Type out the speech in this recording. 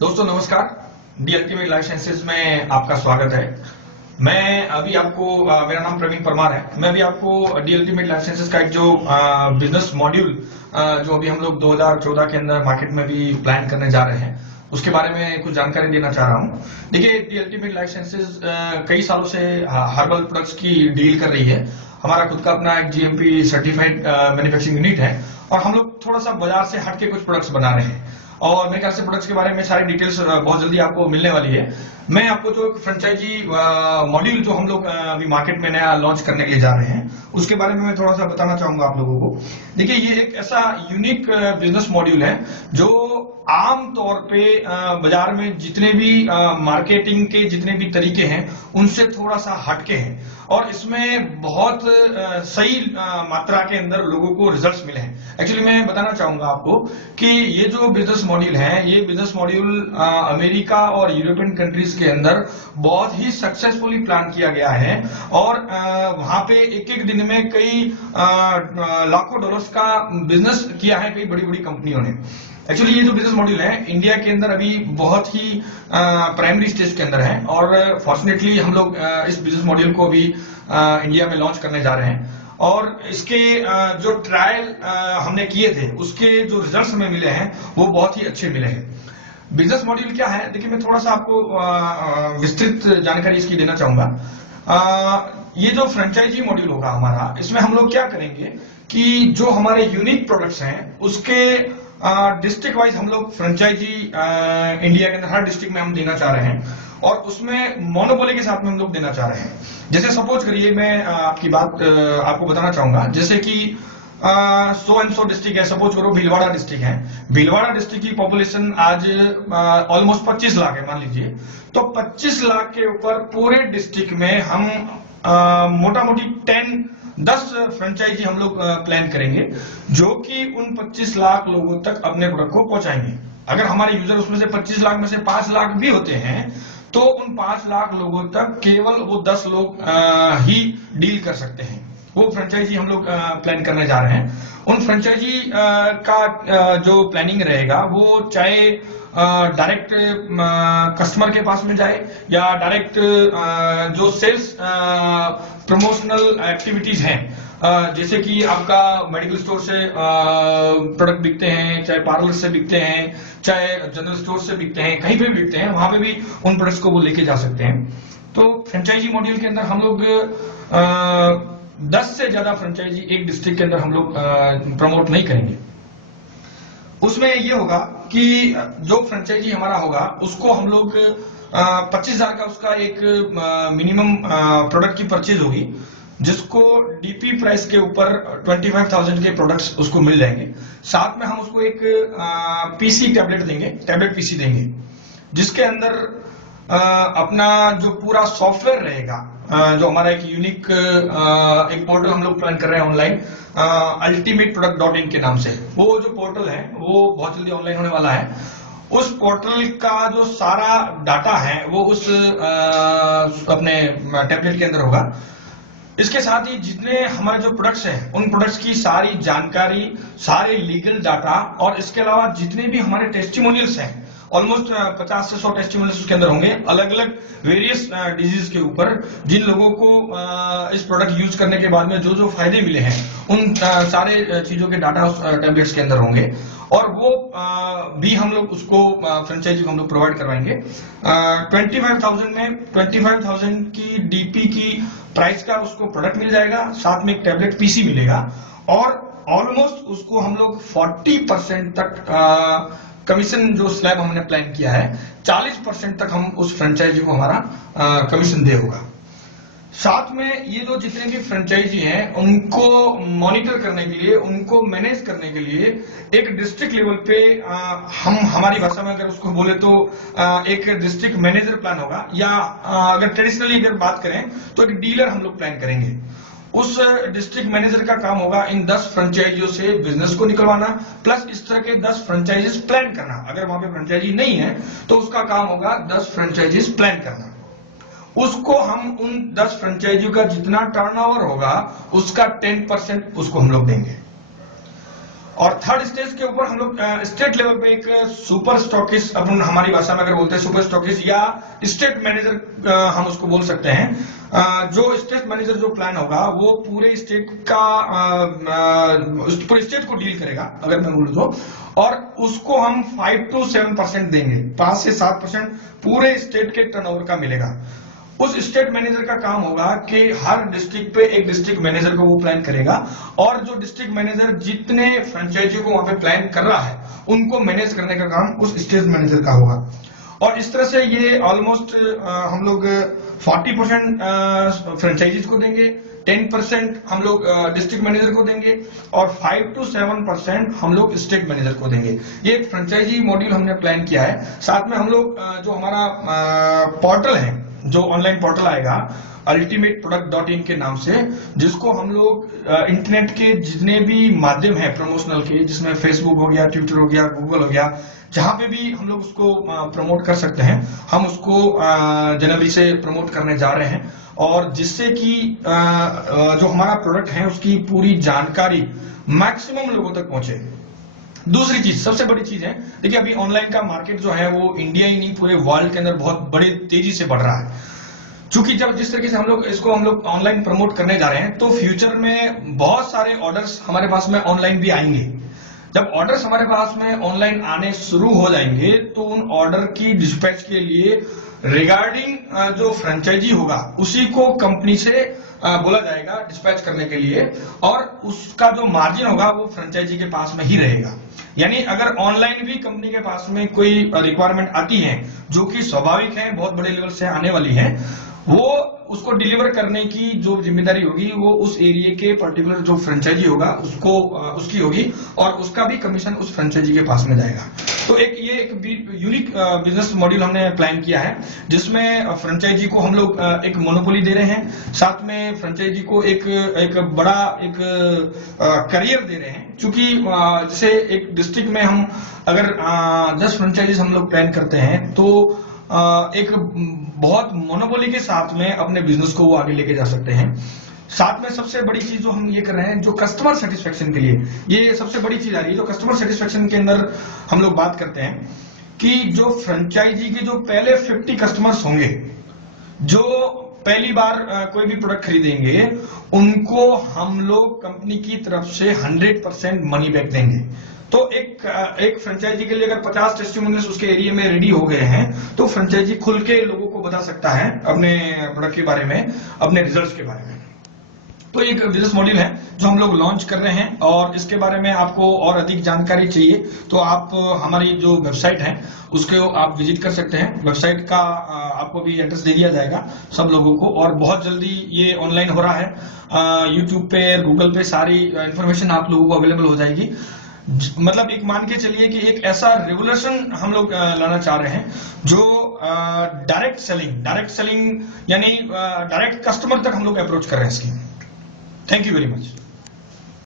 दोस्तों नमस्कार। The ultimate life sciences में आपका स्वागत है। मैं अभी आपको मेरा नाम प्रवीण परमार है। मैं अभी आपको डी अल्टीमेट लाइफ साइंसेज का एक जो बिजनेस मॉड्यूल जो अभी हम लोग 2014 के अंदर मार्केट में भी प्लान करने जा रहे हैं उसके बारे में कुछ जानकारी देना चाह रहा हूं। देखिए, डी अल्टीमेट लाइफ साइंसेज कई सालों से हर्बल प्रोडक्ट्स की डील कर रही है। हमारा खुद का अपना एक जीएमपी सर्टिफाइड मैन्युफैक्चरिंग यूनिट है और हम लोग थोड़ा सा बाजार से हटके कुछ प्रोडक्ट्स बना रहे हैं और मेरे ख्याल से प्रोडक्ट्स के बारे में सारी डिटेल्स बहुत जल्दी आपको मिलने वाली है। मैं आपको जो फ्रेंचाइजी मॉड्यूल जो हम लोग अभी मार्केट में नया लॉन्च करने के लिए जा रहे हैं उसके बारे में मैं थोड़ा सा बताना चाहूंगा आप लोगों को। देखिए, ये एक ऐसा यूनिक बिजनेस मॉड्यूल है जो आम तौर पे बाजार में जितने भी मार्केटिंग के जितने भी तरीके हैं उनसे थोड़ा सा हटके हैं और इसमें बहुत सही मात्रा के अंदर लोगों को रिजल्ट्स मिले हैं। एक्चुअली मैं बताना चाहूंगा आपको कि ये जो बिजनेस मॉड्यूल है, ये बिजनेस मॉड्यूल अमेरिका और यूरोपियन कंट्रीज के अंदर बहुत ही सक्सेसफुली प्लान किया गया है और वहां पे एक एक दिन में कई लाखों डॉलर्स का बिजनेस किया है कई बड़ी बड़ी कंपनियों ने। एक्चुअली ये जो बिजनेस मॉड्यूल है इंडिया के अंदर अभी बहुत ही प्राइमरी स्टेज के अंदर है और फॉर्चुनेटली हम लोग इस बिजनेस मॉड्यूल को भी इंडिया में लॉन्च करने जा रहे हैं और इसके जो ट्रायल हमने किए थे उसके जो रिजल्ट्स हमें मिले हैं वो बहुत ही अच्छे मिले हैं। बिजनेस मॉड्यूल क्या है, देखिए मैं थोड़ा सा आपको विस्तृत जानकारी इसकी देना चाहूंगा। ये जो फ्रेंचाइजी मॉड्यूल होगा हमारा, इसमें हम लोग क्या करेंगे कि जो हमारे यूनिक प्रोडक्ट्स हैं उसके डिस्ट्रिक्ट वाइज हम लोग फ्रेंचाइजी इंडिया के अंदर हर डिस्ट्रिक्ट में हम देना चाह रहे हैं और उसमें मोनोपोली के साथ में हम लोग देना चाह रहे हैं। जैसे सपोज करिए, मैं आपकी बात आपको बताना चाहूंगा, जैसे कि सो एंड सो डिस्ट्रिक्ट है, सपोज करो भीलवाड़ा डिस्ट्रिक्ट है। भीलवाड़ा डिस्ट्रिक्ट की पॉपुलेशन आज ऑलमोस्ट 25 लाख है मान लीजिए। तो 25 लाख के ऊपर पूरे डिस्ट्रिक्ट में हम मोटा मोटी 10 फ्रेंचाइजी हम लोग प्लान करेंगे जो कि उन 25 लाख लोगों तक अपने प्रोडक्ट को पहुंचाएंगे। अगर हमारे यूजर उसमें से 25 लाख में से 5 लाख भी होते हैं तो उन 5 लाख लोगों तक केवल वो 10 लोग ही डील कर सकते हैं। वो फ्रेंचाइजी हम लोग प्लान करने जा रहे हैं। उन फ्रेंचाइजी का जो प्लानिंग रहेगा वो चाहे डायरेक्ट कस्टमर के पास में जाए या डायरेक्ट जो सेल्स प्रमोशनल एक्टिविटीज हैं, जैसे कि आपका मेडिकल स्टोर से प्रोडक्ट बिकते हैं, चाहे पार्लर से बिकते हैं, चाहे जनरल स्टोर से बिकते हैं, कहीं पे भी बिकते हैं, वहां पे भी उन प्रोडक्ट्स को वो लेके जा सकते हैं। तो फ्रेंचाइजी मॉड्यूल के अंदर हम लोग 10 से ज्यादा फ्रेंचाइजी एक डिस्ट्रिक्ट के अंदर हम लोग प्रमोट नहीं करेंगे। उसमें ये होगा कि जो फ्रेंचाइजी हमारा होगा उसको हम लोग 25,000 का उसका एक मिनिमम प्रोडक्ट की परचेज होगी, जिसको डीपी प्राइस के ऊपर 25,000 के प्रोडक्ट्स उसको मिल जाएंगे। साथ में हम उसको एक पीसी टैबलेट देंगे, टैबलेट पीसी देंगे, जिसके अंदर अपना जो पूरा सॉफ्टवेयर रहेगा, जो हमारा एक यूनिक एक पोर्टल हम लोग प्लान कर रहे हैं ऑनलाइन, ultimateproduct.in के नाम से। वो जो पोर्टल है वो बहुत जल्दी ऑनलाइन होने वाला है। उस पोर्टल का जो सारा डाटा है वो उस अपने टैबलेट के अंदर होगा। इसके साथ ही जितने हमारे जो प्रोडक्ट्स हैं उन प्रोडक्ट्स की सारी जानकारी, सारे लीगल डाटा और इसके अलावा जितने भी हमारे टेस्टिमोनियल्स हैं, ऑलमोस्ट 50 से 100 टेस्टिमोनियल्स उसके अंदर होंगे अलग अलग वेरियस डिजीज के ऊपर, जिन लोगों को इस प्रोडक्ट यूज करने के बाद में जो जो फायदे मिले हैं उन सारे चीजों के डाटा उस टैबलेट्स के अंदर होंगे और वो भी हम लोग उसको फ्रेंचाइजी को हम लोग प्रोवाइड करवाएंगे। 25,000 में 25,000 की डीपी की प्राइस का उसको प्रोडक्ट मिल जाएगा, साथ में एक टैबलेट पीसी मिलेगा और ऑलमोस्ट उसको हम लोग 40% तक कमीशन जो स्लैब हमने प्लान किया है 40% तक हम उस फ्रेंचाइजी को हमारा कमीशन दे होगा। साथ में ये जो जितने भी फ्रेंचाइजी हैं उनको मॉनिटर करने के लिए, उनको मैनेज करने के लिए एक डिस्ट्रिक्ट लेवल पे हम हमारी भाषा में अगर उसको बोले तो एक डिस्ट्रिक्ट मैनेजर प्लान होगा, या अगर ट्रेडिशनली अगर बात करें तो एक डीलर हम लोग प्लान करेंगे। उस डिस्ट्रिक्ट मैनेजर का काम होगा इन 10 फ्रेंचाइजियों से बिजनेस को निकलवाना, प्लस इस तरह के 10 फ्रेंचाइजीज प्लान करना। अगर वहां पे फ्रेंचाइजी नहीं है तो उसका काम होगा 10 फ्रेंचाइजीज प्लान करना। उसको हम उन 10 फ्रेंचाइजियों का जितना टर्नओवर होगा उसका 10% उसको हम लोग देंगे और थर्ड स्टेज के ऊपर हम लोग स्टेट लेवल पे एक सुपर स्टॉकिस्ट, अपन हमारी भाषा में अगर बोलते हैं सुपर स्टॉकिस्ट या स्टेट मैनेजर हम उसको बोल सकते हैं। जो स्टेट मैनेजर जो प्लान होगा वो पूरे स्टेट का पूरे स्टेट को डील करेगा अगर मैं बोलूं तो, और उसको हम 5 to 7% देंगे, 5 से 7% पूरे स्टेट के टर्नओवर का मिलेगा। उस स्टेट मैनेजर का काम होगा कि हर डिस्ट्रिक्ट पे एक डिस्ट्रिक्ट मैनेजर को वो प्लान करेगा, और जो डिस्ट्रिक्ट मैनेजर जितने फ्रेंचाइजी को वहां पे प्लान कर रहा है उनको मैनेज करने का काम उस स्टेट मैनेजर का होगा। और इस तरह से ये ऑलमोस्ट हम लोग 40% फ्रेंचाइजीज को देंगे, 10% हम लोग डिस्ट्रिक्ट मैनेजर को देंगे, और 5 to 7% हम लोग स्टेट मैनेजर को देंगे। ये एक फ्रेंचाइजी मॉड्यूल हमने प्लान किया है। साथ में हम लोग जो हमारा पोर्टल है, जो ऑनलाइन पोर्टल आएगा ultimateproduct.in के नाम से, जिसको हम लोग इंटरनेट के जितने भी माध्यम है प्रमोशनल के, जिसमें फेसबुक हो गया, ट्विटर हो गया, गूगल हो गया, जहां पे भी हम लोग उसको प्रमोट कर सकते हैं, हम उसको जनवरी से प्रमोट करने जा रहे हैं, और जिससे कि जो हमारा प्रोडक्ट है उसकी पूरी जानकारी मैक्सिमम लोगों तक पहुंचे। दूसरी चीज, सबसे बड़ी चीज है, देखिए अभी ऑनलाइन का मार्केट जो है वो इंडिया ही नहीं पूरे वर्ल्ड के अंदर बहुत बड़े तेजी से बढ़ रहा है। चूंकि जब जिस तरीके से हम लोग ऑनलाइन प्रमोट करने जा रहे हैं, तो फ्यूचर में बहुत सारे ऑर्डर्स हमारे पास में ऑनलाइन भी आएंगे। जब ऑर्डर्स हमारे पास में ऑनलाइन आने शुरू हो जाएंगे तो उन ऑर्डर की डिस्पैच के लिए रिगार्डिंग जो फ्रेंचाइजी होगा उसी को कंपनी से बोला जाएगा डिस्पैच करने के लिए, और उसका जो मार्जिन होगा वो फ्रेंचाइजी के पास में ही रहेगा। यानी अगर ऑनलाइन भी कंपनी के पास में कोई रिक्वायरमेंट आती है जो कि स्वाभाविक है, बहुत बड़े लेवल से आने वाली है, वो उसको डिलीवर करने की जो जिम्मेदारी होगी वो उस एरिया के पर्टिकुलर जो फ्रेंचाइजी होगा उसको उसकी होगी, और उसका भी कमीशन उस फ्रेंचाइजी के पास में जाएगा। तो ये एक यूनिक बिजनेस मॉड्यूल हमने प्लान किया है, जिसमें फ्रेंचाइजी को हम लोग एक मोनोपोली दे रहे हैं, साथ में फ्रेंचाइजी को एक बड़ा करियर दे रहे हैं। चूंकि जैसे एक डिस्ट्रिक्ट में हम अगर 10 फ्रेंचाइजीज हम लोग प्लान करते हैं, तो एक बहुत मोनोपोली के साथ में अपने बिजनेस को वो आगे लेके जा सकते हैं। साथ में सबसे बड़ी चीज जो हम ये कर रहे हैं, जो कस्टमर सेटिस्फेक्शन के लिए, ये सबसे बड़ी चीज आ रही है। जो कस्टमर सेटिस्फेक्शन के अंदर हम लोग बात करते हैं कि जो फ्रेंचाइजी के जो पहले 50 कस्टमर्स होंगे, जो पहली बार कोई भी प्रोडक्ट खरीदेंगे, उनको हम लोग कंपनी की तरफ से 100% मनी बैक देंगे। तो एक फ्रेंचाइजी के लिए अगर 50 टेस्टिमोनियल्स उसके एरिया में रेडी हो गए हैं, तो फ्रेंचाइजी खुल के लोगों को बता सकता है अपने प्रोडक्ट के बारे में, अपने रिजल्ट्स के बारे में। तो एक बिजनेस मॉड्यूल है जो हम लोग लॉन्च कर रहे हैं, और इसके बारे में आपको और अधिक जानकारी चाहिए तो आप हमारी जो वेबसाइट है उसको आप विजिट कर सकते हैं। वेबसाइट का आपको भी एड्रेस दे दिया जाएगा सब लोगों को, और बहुत जल्दी ये ऑनलाइन हो रहा है। यूट्यूब पे, गूगल पे सारी इंफॉर्मेशन आप लोगों को अवेलेबल हो जाएगी। मतलब एक मान के चलिए कि एक ऐसा रेवोल्यूशन हम लोग लाना चाह रहे हैं जो डायरेक्ट सेलिंग यानी डायरेक्ट कस्टमर तक हम लोग अप्रोच कर रहे हैं इसकी। Thank you very much.